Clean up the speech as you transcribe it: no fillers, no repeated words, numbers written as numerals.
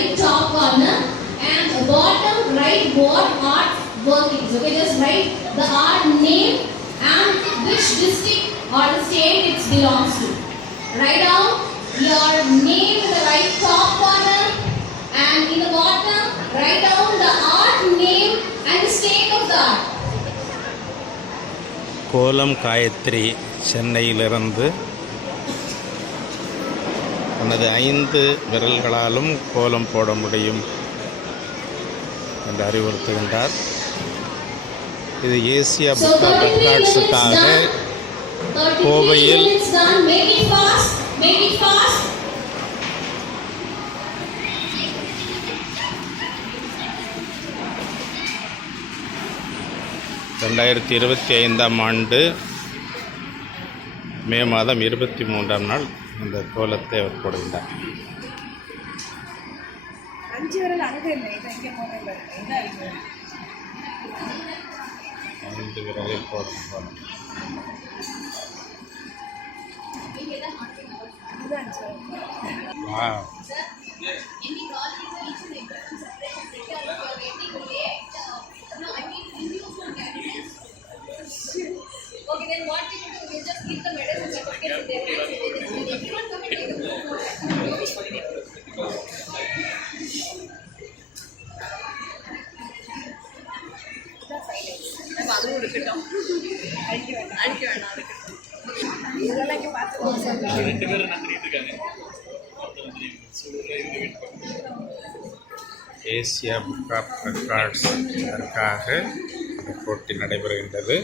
right top corner and bottom right board art workings. Okay, just write the art name and which district or the state it belongs to. Write down your name in the right top corner and in the bottom write down the art name and the state of the art. கோலம் காயத்ரி சென்னையிலிருந்து தனது 5 விரல்களாலும் கோலம் போட முடியும் என்று அறிவுறுத்துகின்றார். இது ஏசியா புக் ஆஃப் ரெக்கார்ட்ஸுக்காக கோவையில் Make it fast. 2025 ஆண்டு மே மாதம் 23ஆம் நாள் இந்த கோலத்தை அவர் போடுகின்றார். 5 விரல் அங்கே இல்லை, இது இங்கே போடுறது. என்ன இருக்கு? 5 விரலில் போடும் கோலம். Wow. Okay, then what we do, we just keep the medals and certificates in their hands. Everyone come and take a photo. அதுவும் இருக்கட்டும். அடிக்க வேண்டாம். இதெல்லாம் இங்கே பார்த்து 2 பேரும் நந்திட்டு இருக்காங்க. ஏசியா புக் ஆஃப் ரெக்கார்ட்ஸ் அதற்காக இந்த போட்டி நடைபெறுகின்றது.